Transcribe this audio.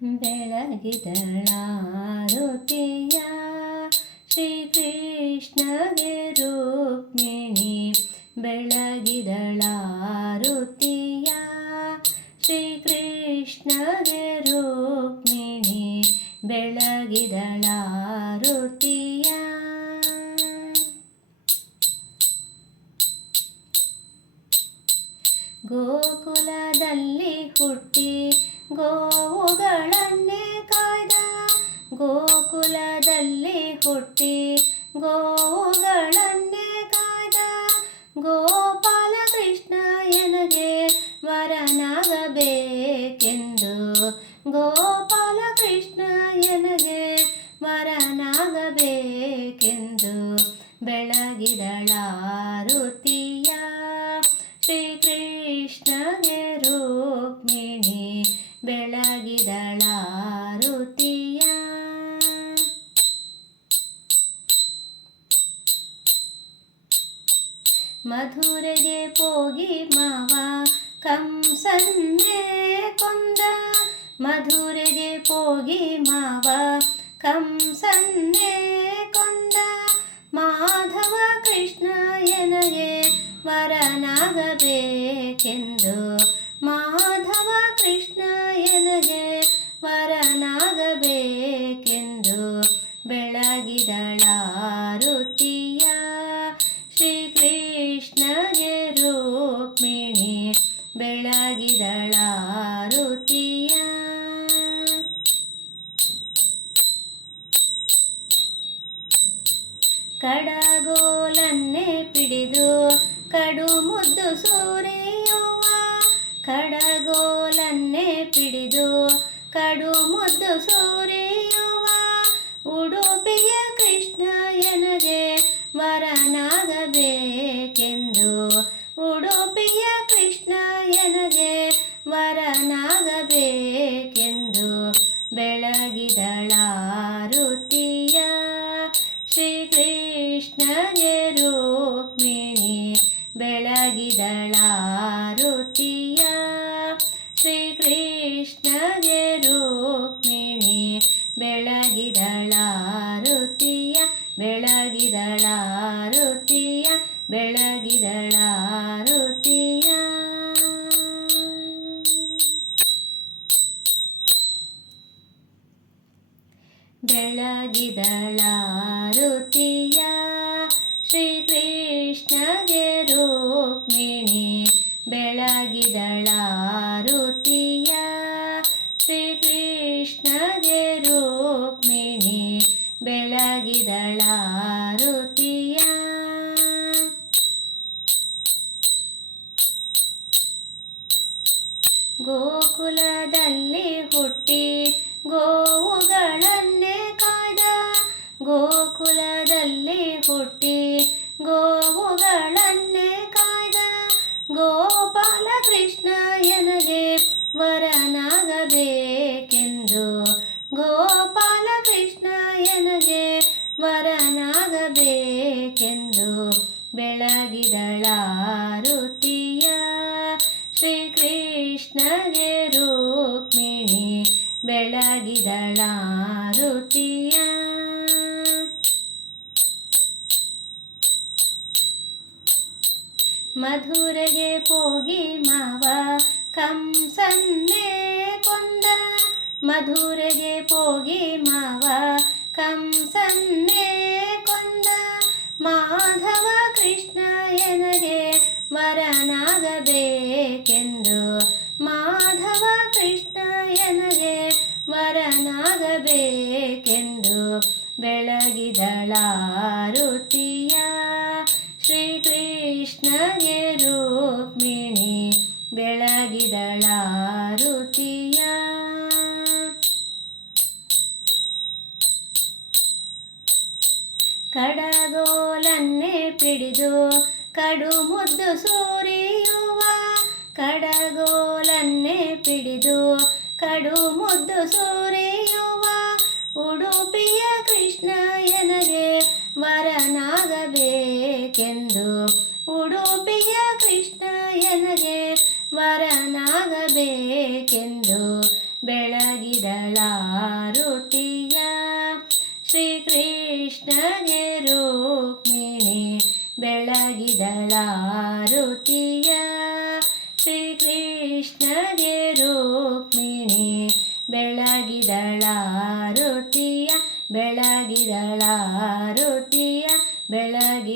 ಬೆಳಗಿದಳಾರುತಿಯ ಶ್ರೀಕೃಷ್ಣಗೆ ರುಕ್ಮಿಣಿ ಬೆಳಗಿದಳಾರುತಿಯ ಶ್ರೀಕೃಷ್ಣಗೆ ರುಕ್ಮಿಣಿ ಬೆಳಗಿದಳಾರುತಿಯ ಗೋಕುಲದಲ್ಲಿ ಹುಟ್ಟಿ ಗೋವುಗಳನ್ನೇ ಕಾಯ್ದ ಗೋಕುಲದಲ್ಲಿ ಹುಟ್ಟಿ ಗೋವುಗಳನ್ನೇ ಕಾಯ್ದ ಗೋಪಾಲ ಕೃಷ್ಣ ಎನಗೆ ವರನಾಗಬೇಕೆಂದು ಗೋಪಾಲ ಕೃಷ್ಣ ಎನಗೆ ವರನಾಗಬೇಕೆಂದು ಬೆಳಗಿದಳಾರುತಿಯ ಮಧುರೆಗೆ ಹೋಗಿ ಮಾವ ಕಂಸನ್ನೇ ಕೊಂದ ಮಧುರೆಗೆ ಹೋಗಿ ಮಾವ ಕಂಸನ್ನೇ ಕೊಂದ ಮಾಧವ ಕೃಷ್ಣ ಎನಗೆ ವರನಾಗಬೇಕೆಂದು ಪಿಡಿದು ಕಡು ಮುದ್ದು ಸೂರೆಯುವ ಕಡಗೋಲನ್ನೇ ಪಿಡಿದು ಕಡು ಮುದ್ದು ಸೂರೆಯುವ ಉಡುಪಿಯ ಕೃಷ್ಣ ಎನಗೆ ವರನಾಗಬೇಕೆಂದು ಉಡುಪಿಯ ಕೃಷ್ಣ ಎನಗೆ ಬೆಳಗಿದಳಾರುತಿಯ ಶ್ರೀಕೃಷ್ಣಗೆ ರುಕ್ಮಿಣಿ ಬೆಳಗಿದಳಾರುತಿಯ ಬೆಳಗಿದಳಾರುತಿಯ ಬೆಳಗಿದಳಾರುತಿಯ. ಬೆಳಗಿದಳಾರುತಿಯ ಶ್ರೀಕೃಷ್ಣಗೆ ರುಕ್ಮಿಣಿ ಬೆಳಗಿದಳಾರುತಿಯ. ಶ್ರೀಕೃಷ್ಣಗೆ ರುಕ್ಮಿಣಿ ಬೆಳಗಿದಳಾರುತಿಯ ಗೋಪಾಲ ಕೃಷ್ಣ ಎನಗೆ ವರನಾಗಬೇಕೆಂದು ಗೋಪಾಲ ಕೃಷ್ಣ ಎನಗೆ ವರನಾಗಬೇಕೆಂದು ಬೆಳಗಿದಳಾರುತಿಯ ಶ್ರೀಕೃಷ್ಣಗೆ ರುಕ್ಮಿಣಿ ಬೆಳಗಿದಳಾರುತಿಯ ಮಧುರೆಗೆ ಹೋಗಿ ಮಾವ, ಕಂಸನ್ನೇ ಕೊಂದ. ಮಧುರೆಗೆ ಹೋಗಿ ಮಾವ, ಕಂಸನ್ನೇ ಕೊಂದ. ಮಾಧವ ಕೃಷ್ಣ ಎನಗೆ ವರನಾಗಬೇಕೆಂದು. ಮಾಧವ ಕೃಷ್ಣ ಎನಗೆ ವರನಾಗಬೇಕೆಂದು. ಬೆಳಗಿದಳಾರುತಿಯ ಬೆಳಗಿದಳಾರುತಿಯ ಕಡಗೋಲನ್ನೇ ಪಿಡಿದು ಕಡು ಮುದ್ದು ಸೂರಿಯುವ. ಕಡಗೋಲನ್ನೇ ಪಿಡಿದು ಕಡು ಮುದ್ದು ಸೂರಿಯುವ. ಉಡುಪಿಯ ಕೃಷ್ಣ ಎನಗೆ ವರನಾಗಬೇಕೆಂದು. ಉಡುಪಿಯ ಕೃಷ್ಣ ಎನಗೆ ಬೇಕೆಂದು ಬೆಳಗಿದಳಾರುಟಿಯ ಶ್ರೀಕೃಷ್ಣಗೆ ರೂಕ್ಮಿಣಿ ಬೆಳಗಿದಳಾರುತಿಯ ಶ್ರೀಕೃಷ್ಣಗೆ ರುಕ್ಮಿಣಿ ಬೆಳಗಿದಳಾರುತಿಯ ಬೆಳಗಿದಳಾರುತಿಯ ಬೆಳಗಿದಳಾರುತಿಯ